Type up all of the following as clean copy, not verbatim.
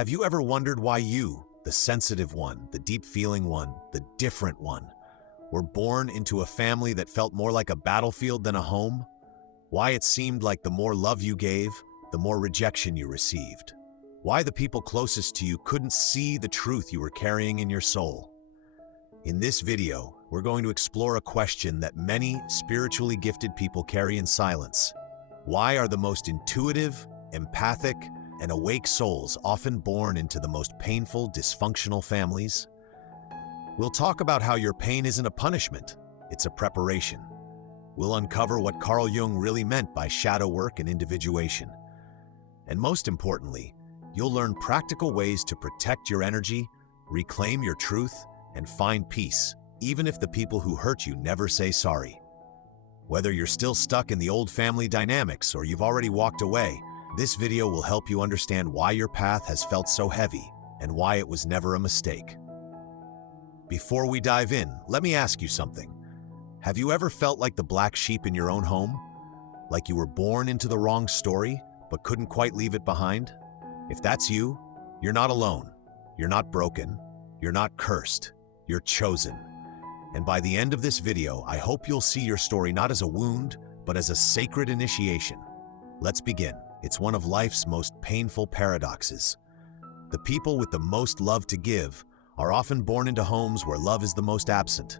Have you ever wondered why you, the sensitive one, the deep-feeling one, the different one, were born into a family that felt more like a battlefield than a home? Why it seemed like the more love you gave, the more rejection you received? Why the people closest to you couldn't see the truth you were carrying in your soul? In this video, we're going to explore a question that many spiritually gifted people carry in silence. Why are the most intuitive, empathic, and awake souls often born into the most painful, dysfunctional families? We'll talk about how your pain isn't a punishment, it's a preparation. We'll uncover what Carl Jung really meant by shadow work and individuation. And most importantly, you'll learn practical ways to protect your energy, reclaim your truth, and find peace, even if the people who hurt you never say sorry. Whether you're still stuck in the old family dynamics or you've already walked away, this video will help you understand why your path has felt so heavy and why it was never a mistake. Before we dive in, let me ask you something. Have you ever felt like the black sheep in your own home? Like you were born into the wrong story, but couldn't quite leave it behind? If that's you, you're not alone. You're not broken. You're not cursed. You're chosen. And by the end of this video, I hope you'll see your story not as a wound, but as a sacred initiation. Let's begin. It's one of life's most painful paradoxes. The people with the most love to give are often born into homes where love is the most absent.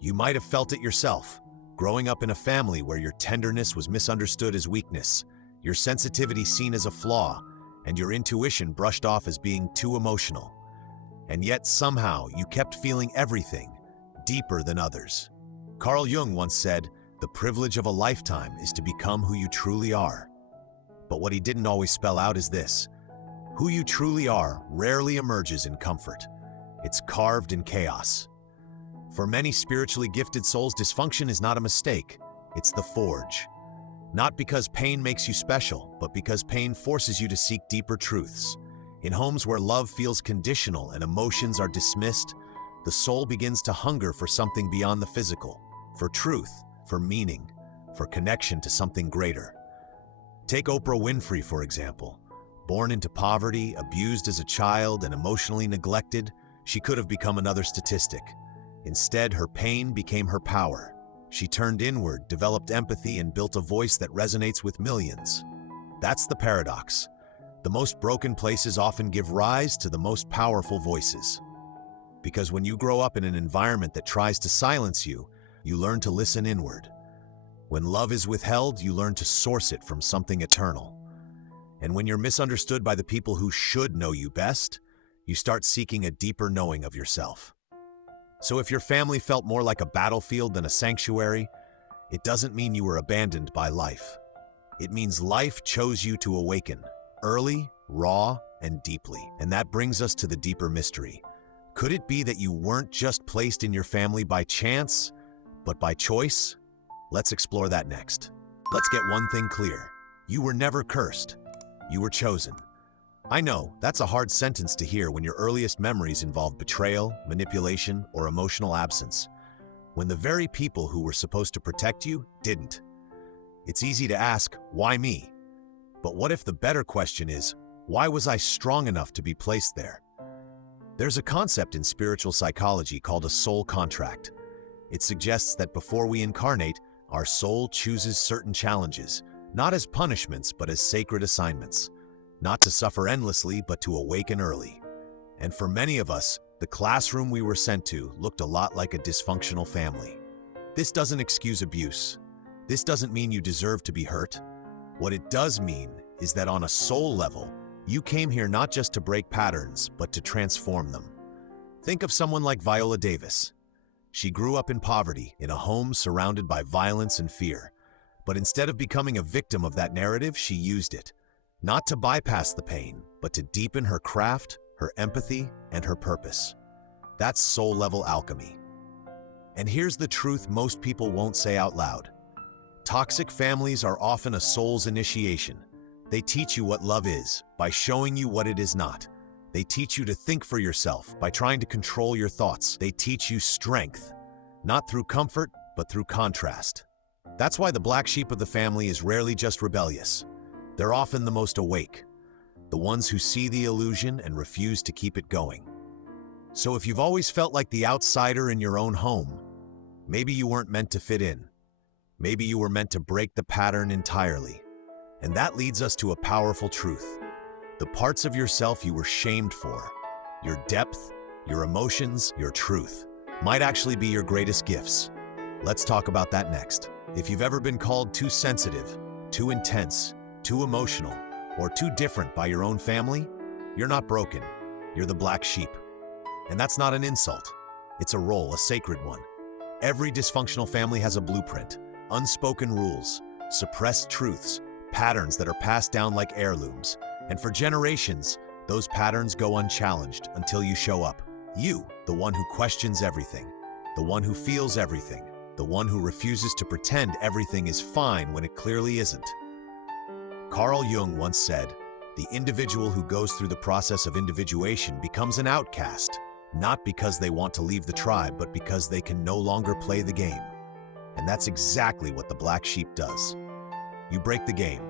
You might have felt it yourself, growing up in a family where your tenderness was misunderstood as weakness, your sensitivity seen as a flaw, and your intuition brushed off as being too emotional. And yet somehow you kept feeling everything, deeper than others. Carl Jung once said, "The privilege of a lifetime is to become who you truly are." But what he didn't always spell out is this: who you truly are rarely emerges in comfort. It's carved in chaos. For many spiritually gifted souls, dysfunction is not a mistake, it's the forge. Not because pain makes you special, but because pain forces you to seek deeper truths. In homes where love feels conditional and emotions are dismissed, the soul begins to hunger for something beyond the physical, for truth, for meaning, for connection to something greater. Take Oprah Winfrey, for example. Born into poverty, abused as a child, and emotionally neglected, she could have become another statistic. Instead, her pain became her power. She turned inward, developed empathy, and built a voice that resonates with millions. That's the paradox. The most broken places often give rise to the most powerful voices. Because when you grow up in an environment that tries to silence you, you learn to listen inward. When love is withheld, you learn to source it from something eternal. And when you're misunderstood by the people who should know you best, you start seeking a deeper knowing of yourself. So if your family felt more like a battlefield than a sanctuary, it doesn't mean you were abandoned by life. It means life chose you to awaken, early, raw, and deeply. And that brings us to the deeper mystery. Could it be that you weren't just placed in your family by chance, but by choice? Let's explore that next. Let's get one thing clear. You were never cursed. You were chosen. I know, that's a hard sentence to hear when your earliest memories involve betrayal, manipulation, or emotional absence. When the very people who were supposed to protect you didn't. It's easy to ask, why me? But what if the better question is, why was I strong enough to be placed there? There's a concept in spiritual psychology called a soul contract. It suggests that before we incarnate, our soul chooses certain challenges, not as punishments, but as sacred assignments. Not to suffer endlessly, but to awaken early. And for many of us, the classroom we were sent to looked a lot like a dysfunctional family. This doesn't excuse abuse. This doesn't mean you deserve to be hurt. What it does mean is that on a soul level, you came here not just to break patterns, but to transform them. Think of someone like Viola Davis. She grew up in poverty, in a home surrounded by violence and fear. But instead of becoming a victim of that narrative, she used it. Not to bypass the pain, but to deepen her craft, her empathy, and her purpose. That's soul-level alchemy. And here's the truth most people won't say out loud. Toxic families are often a soul's initiation. They teach you what love is, by showing you what it is not. They teach you to think for yourself by trying to control your thoughts. They teach you strength, not through comfort, but through contrast. That's why the black sheep of the family is rarely just rebellious. They're often the most awake. the ones who see the illusion and refuse to keep it going. So if you've always felt like the outsider in your own home, maybe you weren't meant to fit in. Maybe you were meant to break the pattern entirely. And that leads us to a powerful truth. The parts of yourself you were shamed for, your depth, your emotions, your truth, might actually be your greatest gifts. Let's talk about that next. If you've ever been called too sensitive, too intense, too emotional, or too different by your own family, you're not broken. You're the black sheep. And that's not an insult. It's a role, a sacred one. Every dysfunctional family has a blueprint, unspoken rules, suppressed truths, patterns that are passed down like heirlooms. And for generations, those patterns go unchallenged until you show up. You, the one who questions everything, the one who feels everything, the one who refuses to pretend everything is fine when it clearly isn't. Carl Jung once said, "The individual who goes through the process of individuation becomes an outcast, not because they want to leave the tribe, but because they can no longer play the game." And that's exactly what the black sheep does. You break the game.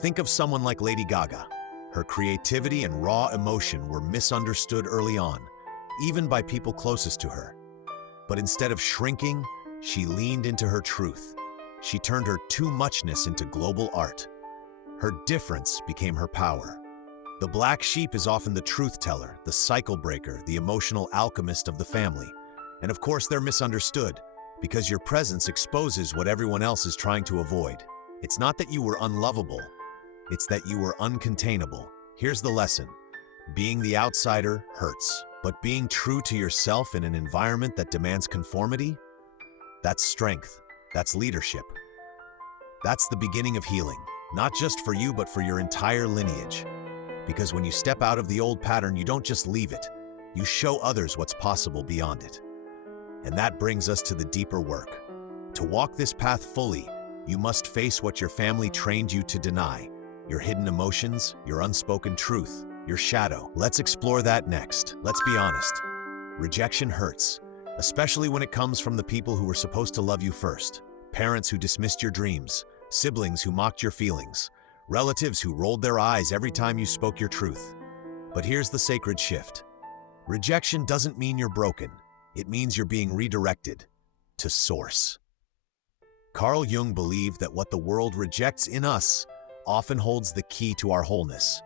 Think of someone like Lady Gaga. Her creativity and raw emotion were misunderstood early on, even by people closest to her. But instead of shrinking, she leaned into her truth. She turned her too-muchness into global art. Her difference became her power. The black sheep is often the truth teller, the cycle breaker, the emotional alchemist of the family. And of course, they're misunderstood, because your presence exposes what everyone else is trying to avoid. It's not that you were unlovable, it's that you were uncontainable. Here's the lesson. Being the outsider hurts, but being true to yourself in an environment that demands conformity, that's strength, that's leadership. That's the beginning of healing, not just for you, but for your entire lineage. Because when you step out of the old pattern, you don't just leave it, you show others what's possible beyond it. And that brings us to the deeper work. To walk this path fully, you must face what your family trained you to deny. Your hidden emotions, your unspoken truth, your shadow. Let's explore that next. Let's be honest. Rejection hurts, especially when it comes from the people who were supposed to love you first. Parents who dismissed your dreams, siblings who mocked your feelings, relatives who rolled their eyes every time you spoke your truth. But here's the sacred shift. Rejection doesn't mean you're broken. It means you're being redirected to source. Carl Jung believed that what the world rejects in us often holds the key to our wholeness.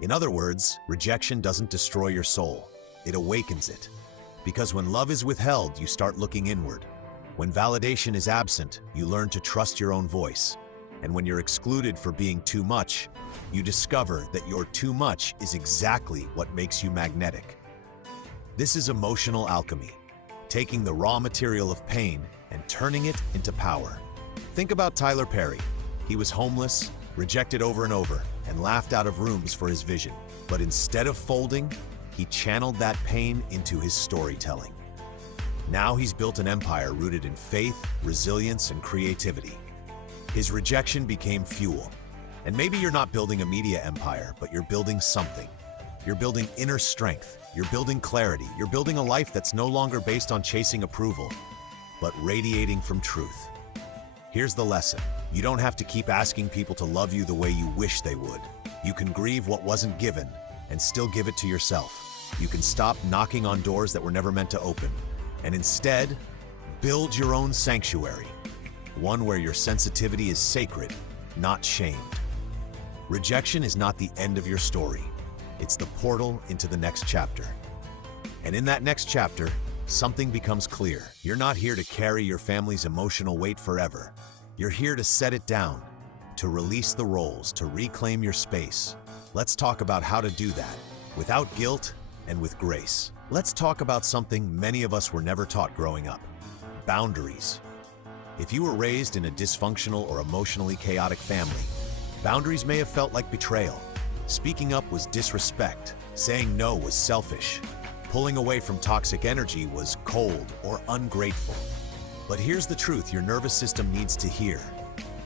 In other words, rejection doesn't destroy your soul. It awakens it. Because when love is withheld, you start looking inward. When validation is absent, you learn to trust your own voice. And when you're excluded for being too much, you discover that your too much is exactly what makes you magnetic. This is emotional alchemy, taking the raw material of pain and turning it into power. Think about Tyler Perry. He was homeless, rejected over and over, and laughed out of rooms for his vision. But instead of folding, he channeled that pain into his storytelling. Now he's built an empire rooted in faith, resilience, and creativity. His rejection became fuel. And maybe you're not building a media empire, but you're building something. You're building inner strength. You're building clarity. You're building a life that's no longer based on chasing approval, but radiating from truth. Here's the lesson. You don't have to keep asking people to love you the way you wish they would. You can grieve what wasn't given and still give it to yourself. You can stop knocking on doors that were never meant to open, and instead, build your own sanctuary. One where your sensitivity is sacred, not shamed. Rejection is not the end of your story. It's the portal into the next chapter. And in that next chapter, something becomes clear. You're not here to carry your family's emotional weight forever. You're here to set it down, to release the roles, to reclaim your space. Let's talk about how to do that, without guilt and with grace. Let's talk about something many of us were never taught growing up: boundaries. If you were raised in a dysfunctional or emotionally chaotic family, boundaries may have felt like betrayal. Speaking up was disrespect. Saying no was selfish. Pulling away from toxic energy was cold or ungrateful. But here's the truth your nervous system needs to hear.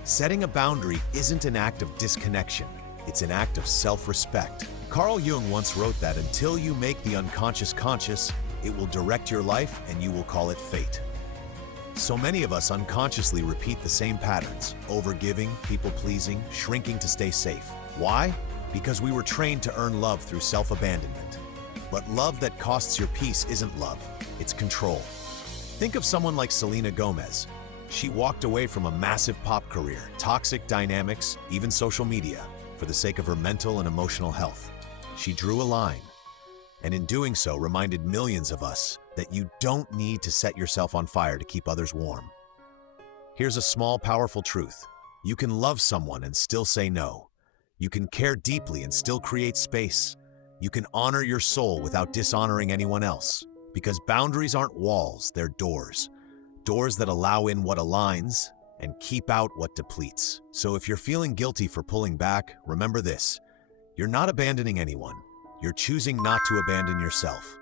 Setting a boundary isn't an act of disconnection. It's an act of self-respect. Carl Jung once wrote that until you make the unconscious conscious, it will direct your life and you will call it fate. So many of us unconsciously repeat the same patterns: overgiving, people-pleasing, shrinking to stay safe. Why? Because we were trained to earn love through self-abandonment. But love that costs your peace isn't love, it's control. Think of someone like Selena Gomez. She walked away from a massive pop career, toxic dynamics, even social media, for the sake of her mental and emotional health. She drew a line, and in doing so reminded millions of us that you don't need to set yourself on fire to keep others warm. Here's a small, powerful truth. You can love someone and still say no. You can care deeply and still create space. You can honor your soul without dishonoring anyone else. Because boundaries aren't walls, they're doors. Doors that allow in what aligns and keep out what depletes. So if you're feeling guilty for pulling back, remember this. You're not abandoning anyone. You're choosing not to abandon yourself.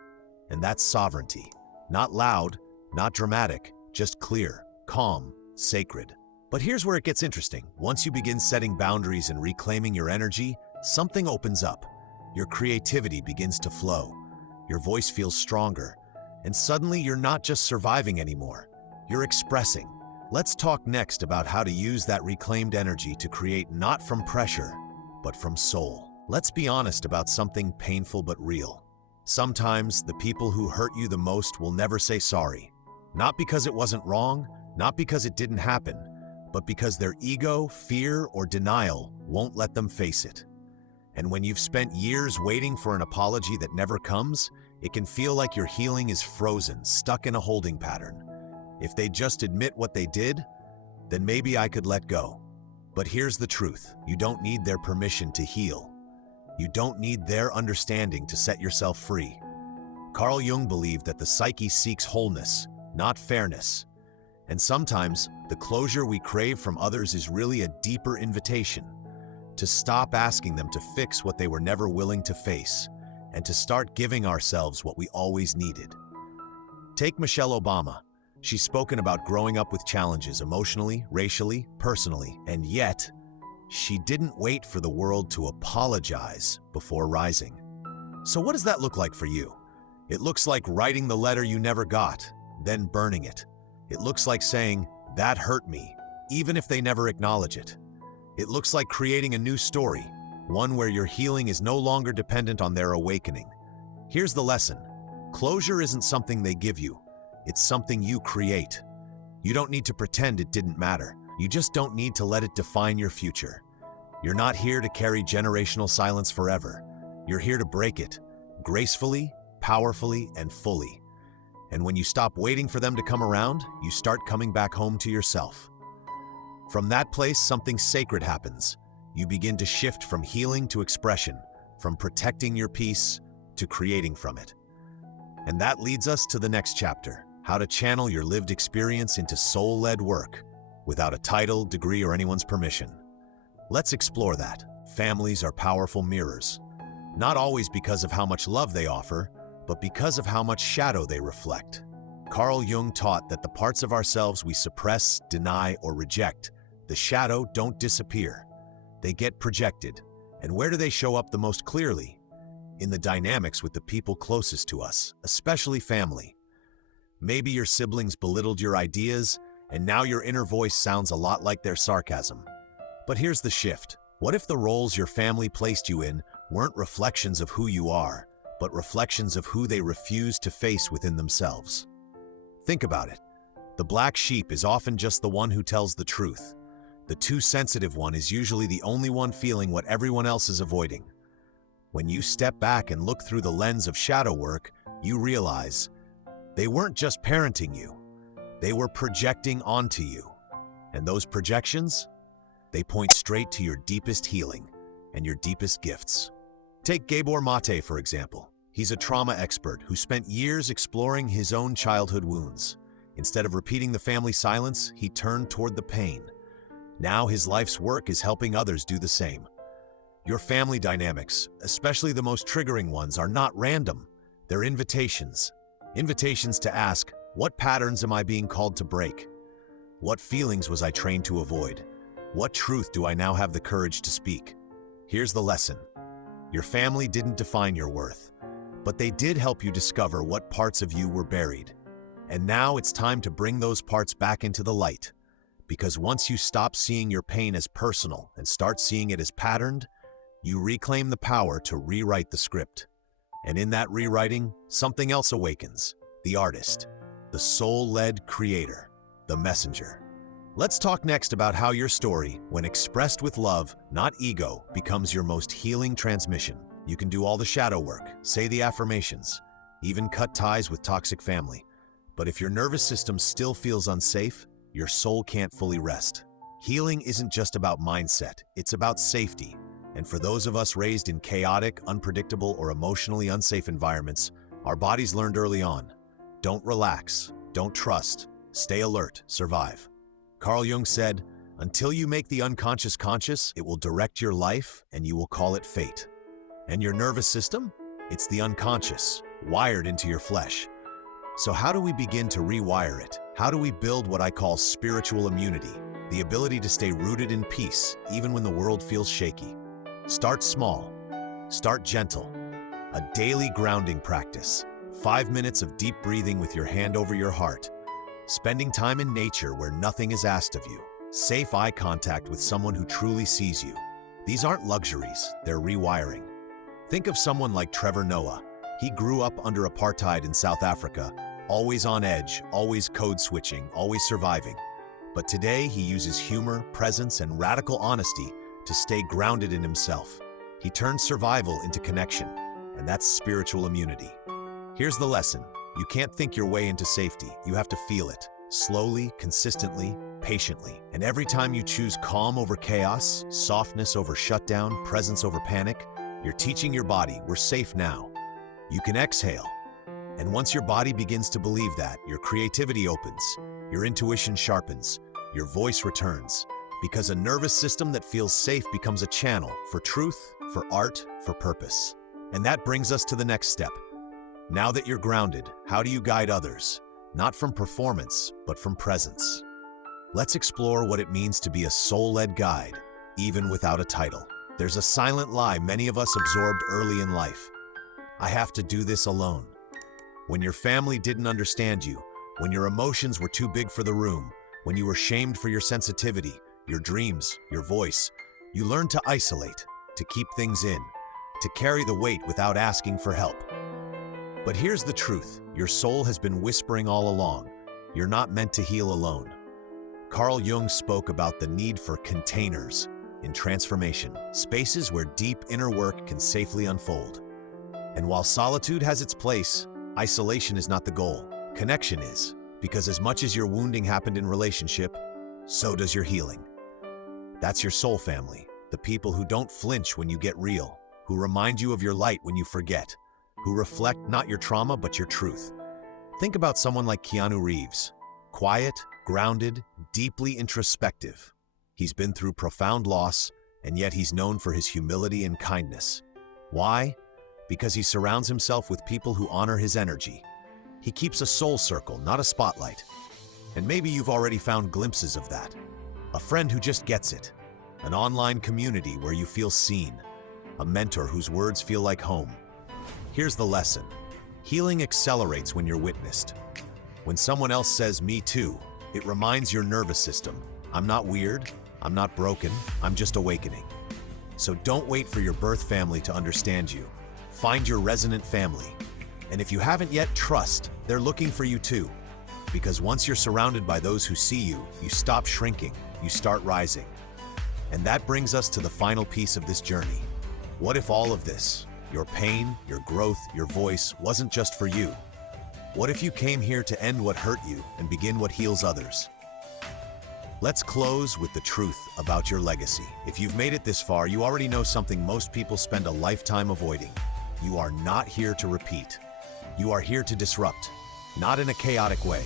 And that's sovereignty. Not loud, not dramatic, just clear, calm, sacred. But here's where it gets interesting. Once you begin setting boundaries and reclaiming your energy, something opens up. Your creativity begins to flow. Your voice feels stronger. And suddenly you're not just surviving anymore. You're expressing. Let's talk next about how to use that reclaimed energy to create not from pressure, but from soul. Let's be honest about something painful but real. Sometimes the people who hurt you the most will never say sorry. Not because it wasn't wrong, not because it didn't happen, but because their ego, fear, or denial won't let them face it. And when you've spent years waiting for an apology that never comes, it can feel like your healing is frozen, stuck in a holding pattern. If they just admit what they did, then maybe I could let go. But here's the truth. You don't need their permission to heal. You don't need their understanding to set yourself free. Carl Jung believed that the psyche seeks wholeness, not fairness. And sometimes, the closure we crave from others is really a deeper invitation to stop asking them to fix what they were never willing to face, and to start giving ourselves what we always needed. Take Michelle Obama. She's spoken about growing up with challenges emotionally, racially, personally, and yet, she didn't wait for the world to apologize before rising. So what does that look like for you? It looks like writing the letter you never got, then burning it. It looks like saying, "That hurt me," even if they never acknowledge it. It looks like creating a new story, one where your healing is no longer dependent on their awakening. Here's the lesson. Closure isn't something they give you. It's something you create. You don't need to pretend it didn't matter. You just don't need to let it define your future. You're not here to carry generational silence forever. You're here to break it, gracefully, powerfully, and fully. And when you stop waiting for them to come around, you start coming back home to yourself. From that place, something sacred happens. You begin to shift from healing to expression, from protecting your peace to creating from it. And that leads us to the next chapter, how to channel your lived experience into soul-led work, without a title, degree, or anyone's permission. Let's explore that. Families are powerful mirrors, not always because of how much love they offer, but because of how much shadow they reflect. Carl Jung taught that the parts of ourselves we suppress, deny, or reject, the shadow, don't disappear. They get projected. And where do they show up the most clearly? In the dynamics with the people closest to us, especially family. Maybe your siblings belittled your ideas, and now your inner voice sounds a lot like their sarcasm. But here's the shift. What if the roles your family placed you in weren't reflections of who you are, but reflections of who they refuse to face within themselves? Think about it. The black sheep is often just the one who tells the truth. The too sensitive one is usually the only one feeling what everyone else is avoiding. When you step back and look through the lens of shadow work, you realize they weren't just parenting you. They were projecting onto you. And those projections, they point straight to your deepest healing and your deepest gifts. Take Gabor Mate, for example. He's a trauma expert who spent years exploring his own childhood wounds. Instead of repeating the family silence, he turned toward the pain. Now his life's work is helping others do the same. Your family dynamics, especially the most triggering ones, are not random. They're invitations. Invitations to ask, what patterns am I being called to break? What feelings was I trained to avoid? What truth do I now have the courage to speak? Here's the lesson. Your family didn't define your worth, but they did help you discover what parts of you were buried. And now it's time to bring those parts back into the light. Because once you stop seeing your pain as personal and start seeing it as patterned, You reclaim the power to rewrite the script. And in that rewriting, something else awakens. The artist, the soul-led creator, the messenger. Let's talk next about how your story, when expressed with love, not ego, becomes your most healing transmission. You can do all the shadow work, say the affirmations, even cut ties with toxic family. But if your nervous system still feels unsafe, your soul can't fully rest. Healing isn't just about mindset, it's about safety. And for those of us raised in chaotic, unpredictable, or emotionally unsafe environments, our bodies learned early on. Don't relax, don't trust, stay alert, survive. Carl Jung said, "Until you make the unconscious conscious, it will direct your life and you will call it fate." And your nervous system? It's the unconscious, wired into your flesh. So how do we begin to rewire it? How do we build what I call spiritual immunity? The ability to stay rooted in peace, even when the world feels shaky. Start small. Start gentle. A daily grounding practice. 5 minutes of deep breathing with your hand over your heart. Spending time in nature where nothing is asked of you. Safe eye contact with someone who truly sees you. These aren't luxuries, they're rewiring. Think of someone like Trevor Noah. He grew up under apartheid in South Africa, always on edge, always code switching, always surviving. But today he uses humor, presence, and radical honesty to stay grounded in himself. He turns survival into connection, and that's spiritual immunity. Here's the lesson. You can't think your way into safety. You have to feel it. Slowly, consistently, patiently. And every time you choose calm over chaos, softness over shutdown, presence over panic, you're teaching your body, we're safe now. You can exhale. And once your body begins to believe that, your creativity opens, your intuition sharpens, your voice returns. Because a nervous system that feels safe becomes a channel for truth, for art, for purpose. And that brings us to the next step. Now that you're grounded, how do you guide others? Not from performance, but from presence. Let's explore what it means to be a soul-led guide, even without a title. There's a silent lie many of us absorbed early in life. I have to do this alone. When your family didn't understand you, when your emotions were too big for the room, when you were shamed for your sensitivity, your dreams, your voice, you learned to isolate, to keep things in, to carry the weight without asking for help. But here's the truth, your soul has been whispering all along. You're not meant to heal alone. Carl Jung spoke about the need for containers in transformation, spaces where deep inner work can safely unfold. And while solitude has its place, isolation is not the goal. Connection is, because as much as your wounding happened in relationship, so does your healing. That's your soul family, the people who don't flinch when you get real, who remind you of your light when you forget, who reflect not your trauma but your truth. Think about someone like Keanu Reeves. Quiet, grounded, deeply introspective. He's been through profound loss, and yet he's known for his humility and kindness. Why? Because he surrounds himself with people who honor his energy. He keeps a soul circle, not a spotlight. And maybe you've already found glimpses of that. A friend who just gets it. An online community where you feel seen. A mentor whose words feel like home. Here's the lesson. Healing accelerates when you're witnessed. When someone else says, "Me too," it reminds your nervous system, I'm not weird, I'm not broken, I'm just awakening. So don't wait for your birth family to understand you. Find your resonant family. And if you haven't yet, trust, they're looking for you too. Because once you're surrounded by those who see you, you stop shrinking, you start rising. And that brings us to the final piece of this journey. What if all of this, your pain, your growth, your voice, wasn't just for you? What if you came here to end what hurt you and begin what heals others? Let's close with the truth about your legacy. If you've made it this far, you already know something most people spend a lifetime avoiding. You are not here to repeat. You are here to disrupt. Not in a chaotic way,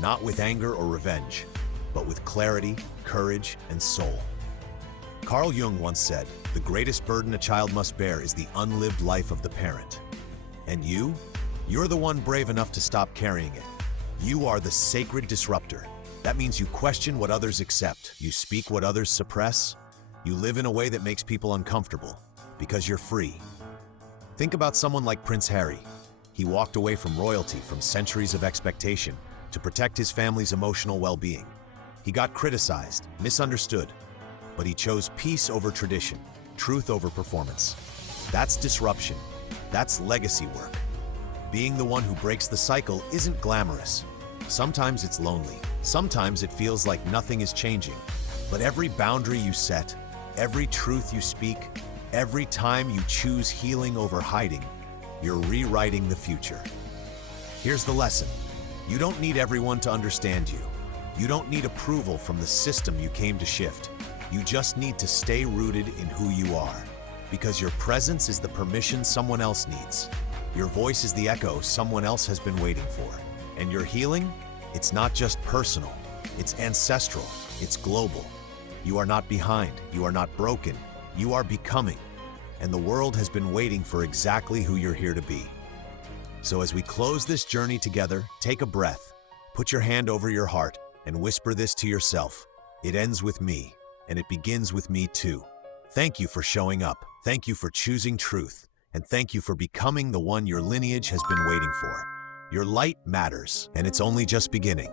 not with anger or revenge, but with clarity, courage, and soul. Carl Jung once said, "The greatest burden a child must bear is the unlived life of the parent." And you're the one brave enough to stop carrying it. You are the sacred disruptor. That means you question what others accept, you speak what others suppress, you live in a way that makes people uncomfortable, because you're free. Think about someone like Prince Harry. He walked away from royalty, from centuries of expectation, to protect his family's emotional well-being. He got criticized, misunderstood, but he chose peace over tradition. truth over performance. That's disruption. That's legacy work. Being the one who breaks the cycle isn't glamorous. Sometimes it's lonely. Sometimes it feels like nothing is changing. But every boundary you set, every truth you speak, every time you choose healing over hiding, you're rewriting the future. Here's the lesson. You don't need everyone to understand you. You don't need approval from the system you came to shift. You just need to stay rooted in who you are. Because your presence is the permission someone else needs. Your voice is the echo someone else has been waiting for. And your healing? It's not just personal. It's ancestral. It's global. You are not behind. You are not broken. You are becoming. And the world has been waiting for exactly who you're here to be. So as we close this journey together, take a breath, put your hand over your heart, and whisper this to yourself. It ends with me, and it begins with me too. Thank you for showing up. Thank you for choosing truth. And thank you for becoming the one your lineage has been waiting for. Your light matters, and it's only just beginning.